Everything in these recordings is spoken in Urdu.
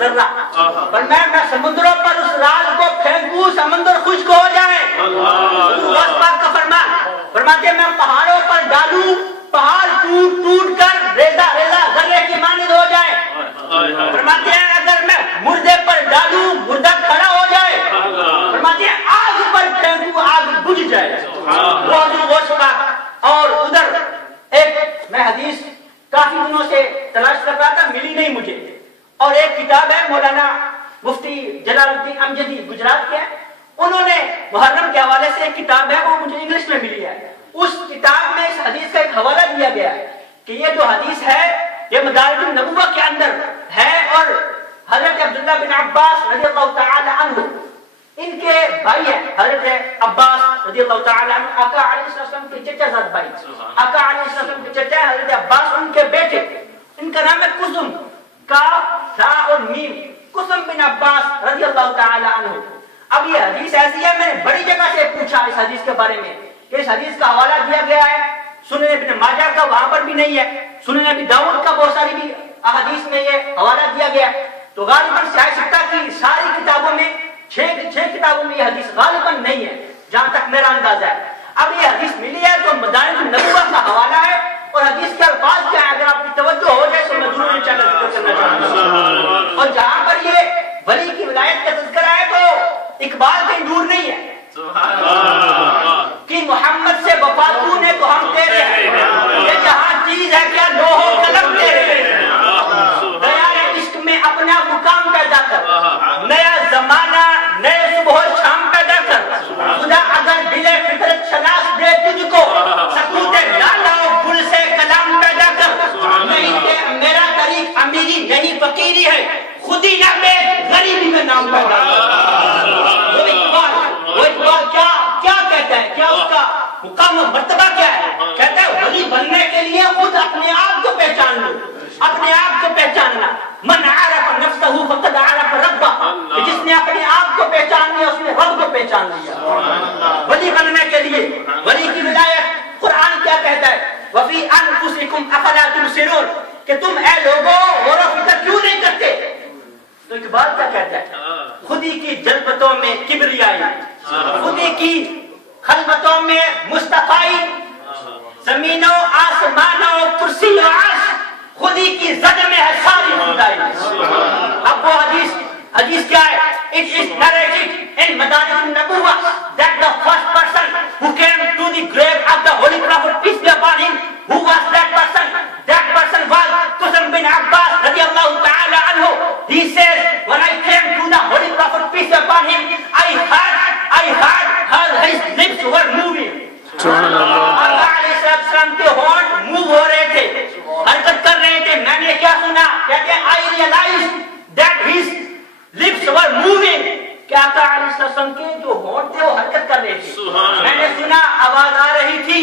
ذرہ، فرمایا میں سمندروں پر اس راز کو پھینکوں سمندر خشک ہو جائے۔ غوث پاک کا فرماتے ہیں میں پہاڑوں پر ڈالوں پہاڑ ٹوٹ ٹوٹ کر ریزہ ریزہ ذرے کی مانند ہو جائے۔ فرماتے ہیں اگر میں مردے پر ڈالوں مردہ کھڑا ہو جائے۔ فرماتے ہیں آگ پر پھینکوں آگ بجھ جائے۔ وہ حضور غوث پاک اور ادھر ایک میں حدیث کافی دنوں سے تلاش کر رہا تھا، ملی نہیں مجھے، اور ایک کتاب ہے مولانا مفتی جلال الدین امجدی گجرات کے، انہوں نے محرم کے حوالے سے ایک کتاب ہے وہ مجھے انگلش میں ملی ہے، اس کتاب میں اس حدیث کا ایک حوالہ دیا گیا ہے کہ یہ جو حدیث ہے یہ مدارج النبوہ کے اندر ہے، اور حضرت عبداللہ بن عباس رضی اللہ تعالی عنہ ان کے بھائی ہیں، حضرت عباس رضی اللہ تعالی عنہ آقا علیہ السلام کے چچا زاد بھائی، آقا علیہ السلام کے چچا حضرت عباس ان کے بیٹے، ان کا نام ہے قسم، کاف تھا اور میم، قسم بن عباس رضی اللہ تعالی عنہ۔ اب یہ حدیث ایسی ہے، میں نے بڑی جگہ سے پوچھا اس حدیث کے بارے میں کہ اس حدیث کا حوالہ دیا گیا ہے، سنن ابن ماجہ کا وہاں پر بھی نہیں ہے، سنن ابی داؤد کا بہت ساری بھی احادیث میں یہ حوالہ دیا گیا ہے، تو غالباً سیاہ ستہ کی ساری کتابوں میں چھ کتابوں میں یہ حدیث غالباً نہیں ہے جہاں تک میرا اندازہ ہے۔ اب یہ حدیث ملی ہے تو مدارج النبوہ کا حوالہ ہے، اور حدیث کے الفاظ کیا ہے اگر آپ کی توجہ ہو جائے تو میں ضرور انشاءاللہ ذکر کرنا چاہتا ہوں۔ اور جہاں پر یہ ولی کی ولایت کا تذکرہ ہے تو اقبال کہیں دور نہیں ہے کہ محمد سے وفا تو نے تو ہم تیرے ہیں، یہ جہاں چیز ہے کیا لوح و قلم تیرے ہیں، دیار عشق میں اپنا مقام پیدا کر، نیا زمانہ نئے صبح و شام پیدا کر، خدا اگر دل فطرت شناس دے تجھ کو سکوت لالا و گل سے کلام پیدا کر، نہیں کہ میرا طریق امیری نہیں فقیری ہے، خودی نہ میں غریبی میں نام پیدا کر۔ وہ اقبال کیا کہتا ہے، کیا اس کا مقام و مرتبہ کیا ہے؟ کہتا ہے ولی بننے کے لیے خود اپنے آپ کو پہچان لو، اپنے آپ کو پہچاننا، من عرف نفسہ فقد عرف ربہ، جس نے اپنے آپ کو پہچان لیا اس نے رب کو پہچان لیا۔ ولی بننے کے لیے ولی کی ولایت قرآن کیا کہتا ہے، وفی انفسکم افلا تبصرون، کہ تم اے لوگوں غور و فکر کیوں نہیں کرتے؟ تو اقبال کیا کہتا ہے، خودی کی جلوتوں میں کبریائی، خودی کی خلوتوں میں مصطفائی، زمینوں آسمانوں کرسی و عرش، خودی کی زد میں ہے ساری خدائی۔ اب وہ حدیث کیا ہے؟ It is narrated in Madarij al-Nubuwah that the first person who came to the grave of the Holy Prophet, peace be upon him, who was that person? That person was Qusam bin Abbas radiyallahu ta'ala anhu. He says, when I came to the Holy Prophet, peace be upon him, I heard how his lips were moving. آقا علیہ السلام کے ہونٹ موو ہو رہے تھے، حرکت کر رہے تھے، میں نے کیا سنا؟ کہتے ہیں I realized that his lips were moving، کہ آقا علیہ السلام کے جو ہونٹ تھے وہ حرکت کر رہے تھے۔ میں نے سنا آواز آ رہی تھی،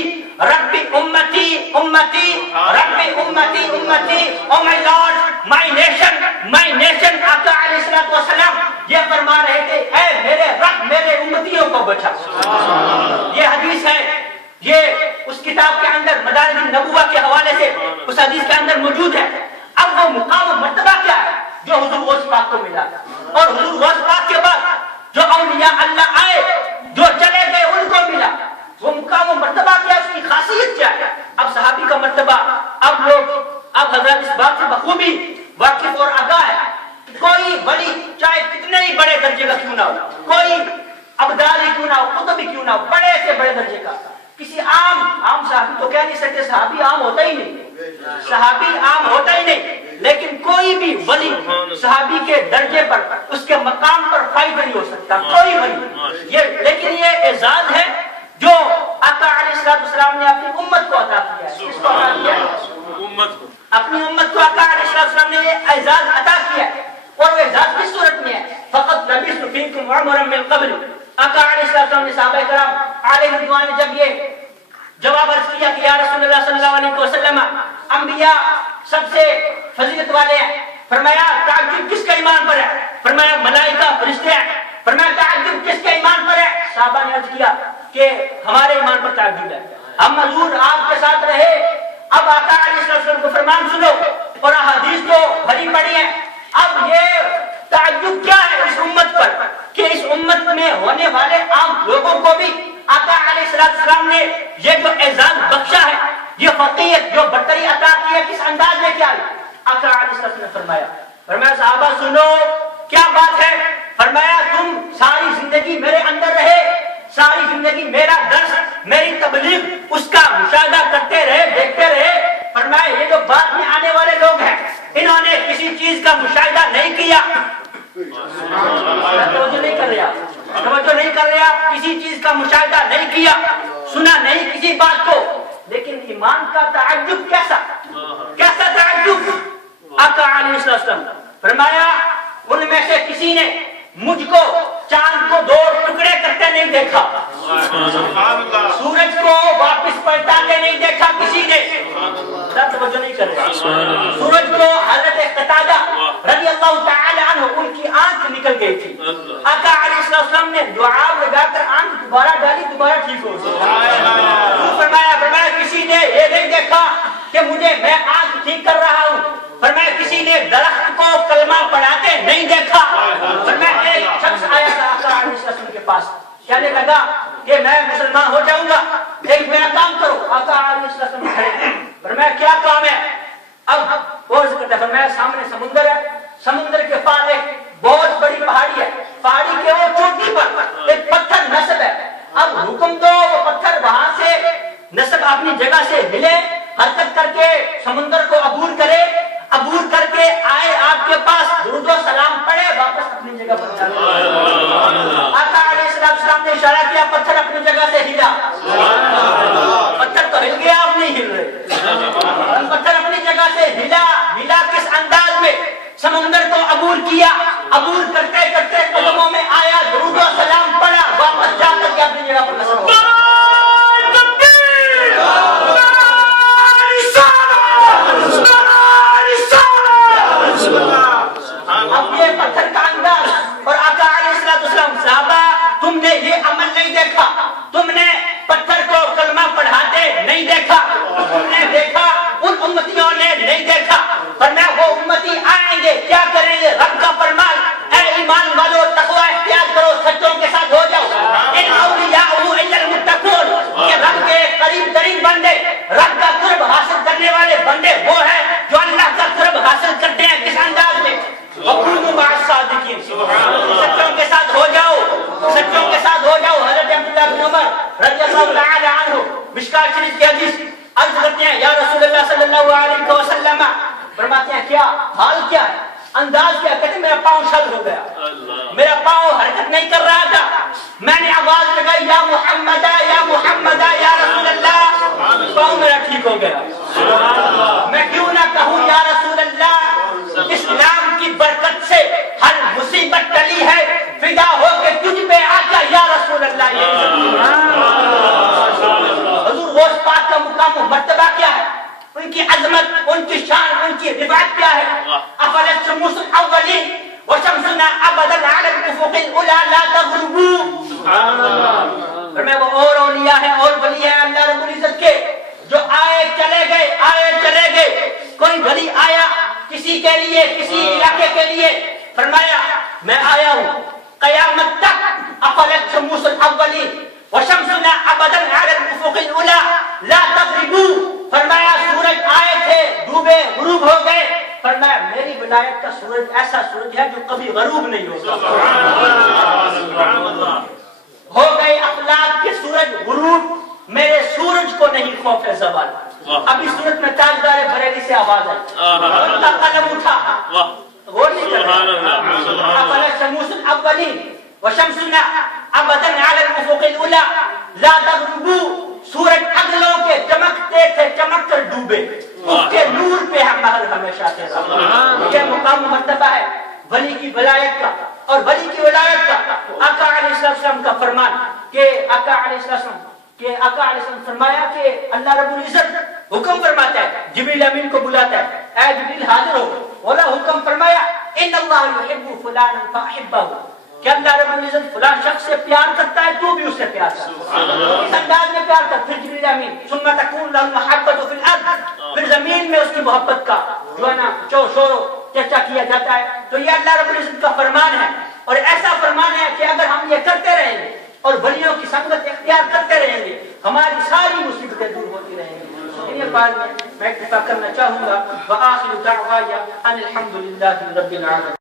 ربی امتی امتی ربی امتی امتی، او مائی لارڈ مائی نیشن۔ آقا علیہ السلام یہ فرما رہے تھے، اے میرے رب میرے امتیوں کو بچا۔ یہ حدیث ہے، یہ اس کتاب کے اندر مدارج النبوہ کے حوالے سے اس حدیث کے اندر موجود ہے۔ اب وہ مقام و مرتبہ کیا ہے جو حضور غوث پاک کو ملا، اور حضور غوث پاک کے بعد جو اولیاء اللہ آئے جو چلے گئے ان کو ملا، وہ مقام و مرتبہ کیا، اس کی خاصیت کیا ہے؟ اب صحابی کا مرتبہ، اب حضرت اس بات سے بخوبی واقف اور آگاہ ہے، کوئی ولی چاہے کتنے ہی بڑے درجے کا کیوں نہ ہو، کوئی ابدال ہی کیوں نہ ہو، قطب ہی کیوں نہ ہو، بڑے سے بڑے درجے کا، کسی عام صحابی تو کہہ نہیں سکتے، صحابی عام ہوتا ہی نہیں، صحابی عام ہوتا ہی نہیں، لیکن کوئی بھی ولی صحابی کے درجے پر اس کے مقام پر فائد نہیں ہو سکتا، کوئی ولی یہ، لیکن یہ اعزاز ہے جو آقا علیہ السلام نے اپنی امت کو عطا کیا ہے۔ کس کو عطا کیا ہے؟ اپنی امت کو آقا علیہ السلام نے یہ اعزاز عطا کیا ہے، اور وہ اعزاز کس صورت میں ہے؟ فقط لبثت فیکم عمرا من قبل۔ آقا علیہ السلام نے صحابہ کرام علیہ رضوان نے جب یہ جواب عرض کیا کہ یا رسول اللہ صلی اللہ علیہ وسلم، انبیاء سب سے فضیلت والے ہیں، فرمایا تعجب کس کا ایمان پر ہے؟ فرمایا ملائکہ فرشتے ہیں۔ فرمایا تعجب کس کے ایمان پر ہے؟ صحابہ نے عرض کیا کہ ہمارے ایمان پر تعجب ہے، ہم حضور آپ کے ساتھ رہے۔ اب آقا علیہ السلام کو فرمان سنو، اور احادیث تو بھری پڑی ہیں، اب یہ تعجب کیا ہے اس امت پر کہ اس امت میں ہونے والے عام لوگوں کو بھی آقا علیہ السلام نے یہ جو اعزاز بخشا ہے، یہ فقیت جو برتری عطا کی ہے، کس انداز میں کیا ہے؟ آقا علیہ السلام نے فرمایا صحابہ سنو کیا بات ہے؟ فرمایا تم ساری زندگی میرے اندر رہے، ساری زندگی میرا درس میری تبلیغ اس کا مشاہدہ کرتے رہے، دیکھتے رہے۔ فرمایا یہ جو بعد میں آنے والے لوگ ہیں انہوں نے کسی چیز کا مشاہدہ نہیں کیا، توجہ نہیں کر رہے آپ، کسی چیز کا مشاہدہ نہیں کیا، سنا نہیں کسی بات کو، لیکن ایمان کا تعجب کیسا تعجب؟ آقا علیہ السلام فرمایا ان میں سے کسی نے مجھ کو چاند کو 2 ٹکڑے کرتے نہیں دیکھا، سورج کو واپس پلٹاتے نہیں دیکھا کسی نے، توجہ نہیں کر رہے، سورج کو حضرت قتادہ رضی اللہ تعالی عنہ ان کی آنکھ نکل گئی تھی، آقا علیہ السلام نے دعا لگا کر آنکھ دوبارہ ڈالی، دوبارہ ٹھیک ہو گئی۔ فرمایا کسی نے یہ نہیں دیکھا کہ میں آنکھ ٹھیک کر رہا ہوں، فرمایا کسی نے درخت کو کلمہ پڑھاتے نہیں دیکھا، فرمایا ایک شخص آیا تھا آقا علیہ السلام کے پاس، کہنے لگا کہ میں مسلمان ہو جاؤں گا، ایک میرا کام کرو۔ آقا علیہ السلام کھڑے، فرمایا کیا کام ہے؟ اب وہ ذکر کرتا ہے، فرمایا سامنے سمندر ہے، سمندر کے پاس ایک بہت بڑی پہاڑی ہے، پہاڑی کے وہ چوٹی پر ایک پتھر نصب ہے، اب حکم دو وہ پتھر وہاں سے نصب اپنی جگہ سے ہلے، حرکت کر کے سمندر کو عبور کرے، عبور کر کے آئے آپ کے پاس، درود و سلام پڑھے، واپس اپنی جگہ پر چلے۔ آقا علیہ السلام نے اشارہ کیا، پتھر اپنی جگہ سے ہلا، پتھر تو ہل گیا، آپ نہیں ہل رہے، پتھر اپنی جگہ سے ہلا کس انداز میں؟ سمندر کو عبور کیا، عبور کرتے کرتے قدموں میں آیا، درود و سلام پڑھا، واپس جا کر کے اپنی جگہ پر نصب ہوا۔ اب یہ پتھر کا انداز، اور آقا علیہ السلام صحابہ تم نے یہ عمل نہیں دیکھا، تم نے پتھر کو کلمہ پڑھاتے نہیں دیکھا، تم نے دیکھا ان امتیوں نے نہیں دیکھا، فرمایا وہ امتی آئیں گے کیا کریں گے؟ رب کا فرمان، اے ایمان والو تقوی اختیار کرو، سچوں کے ساتھ ہو جاؤ، ان اولیاء الا المتقون، کہ رب کے قریب ترین بندے، رب کا قرب حاصل کرنے والے بندے وہ ہیں جو اللہ کا قرب حاصل کرتے ہیں، کس انداز میں؟ وَكُونُوا مَعَ الصَّادِقِينَ، سچوں کے ساتھ ہو جاؤ، سچوں کے ساتھ ہو جاؤ۔ حضرت عبداللہ بن عمر رضی اللہ تعالی عنہ مشکوٰۃ شریف کی حدیث عرض کرتے ہیں، یا رسول اللہ صلی اللہ علیہ وسلم، فرماتے ہیں کیا حال کیا ہے، انداز کیا؟ کہتے ہیں میرا پاؤں شل ہو گیا، میرا پاؤں حرکت نہیں کر رہا تھا، میں نے آواز لگائی یا محمد یا محمد یا رسول اللہ، پاؤں میرا ٹھیک ہو گیا۔ میں کیوں نہ کہوں یا رسول اللہ، اسلام کی برکت سے ہر مصیبت ٹلی ہے، فدا ہو کے تجھ پہ آقا یا رسول اللہ۔ حضور غوث پاک کا مقام و مرتبہ کیا ہے، ان کی عظمت، ان کی شان، ان کی رفعت کیا ہے؟ افلت شموس الاولین وشمسنا ابدا علی الافق الاولی لا تغربوا۔ فرمایا وہ اور اولیاء ہیں اور ولی ہیں اللہ رب العزت کے جو آئے چلے گئے، کوئی ولی آیا کسی کے لیے، کسی علاقے کے لیے، فرمایا میں آیا ہوں قیامت تک، افلت شموس الاولین وشمسنا ابدا علی الافق الاولی لا تغربوا، فرمایا سورج آئے تھے، ڈوبے، غروب ہو گئے، فرمایا میری ولایت کا سورج ایسا سورج ہے جو کبھی غروب نہیں ہوگا۔ ہو گئے اخلاق کے سورج غروب، میرے سورج کو نہیں خوف ہے زوال۔ ابھی سورج میں تاجدار بریلی سے آواز آئی، ان کا قلم اٹھا، غور نہیں کر رہا، افلت شموس الاولین وشمسنا ابدا علی الافق الاولی لا تغربوا، سورج اگلوں کے چمکتے تھے، چمک کر ڈوبے، اس کے نور پہ ہم محل ہمیشہ سے رہا۔ یہ مقام مرتبہ ہے ولی کی ولایت کا، اور ولی کی ولایت کا آقا علیہ السلام کا فرمان کہ آقا علیہ السلام فرمایا کہ اللہ رب العزت حکم فرماتا ہے، جبریل امین کو بلاتا ہے، اے جبریل حاضر ہو، بولا حکم فرمایا ان اللہ یحب فلانا فاحبہ، کہ اللہ رب العزت فلان شخص سے پیار کرتا ہے، تو بھی اس سے پیار کر، اس انداز میں پیار کر۔ پھر جبریل امین ثم تکون له المحبۃ فی الارض، پھر زمین میں اس کی محبت کا جو ہے نا شور چرچا کیا جاتا ہے. تو یہ اللہ رب العزت کا فرمان ہے اور ایسا فرمان ہے کہ اگر ہم یہ کرتے رہیں گے اور ولیوں کی سنگت اختیار کرتے رہیں گے ہماری ساری مصیبتیں دور ہوتی رہیں گی. یہ بات میں اکتفا کرنا چاہوں گا. وآخر دعوایا ان الحمد للہ رب العالمین.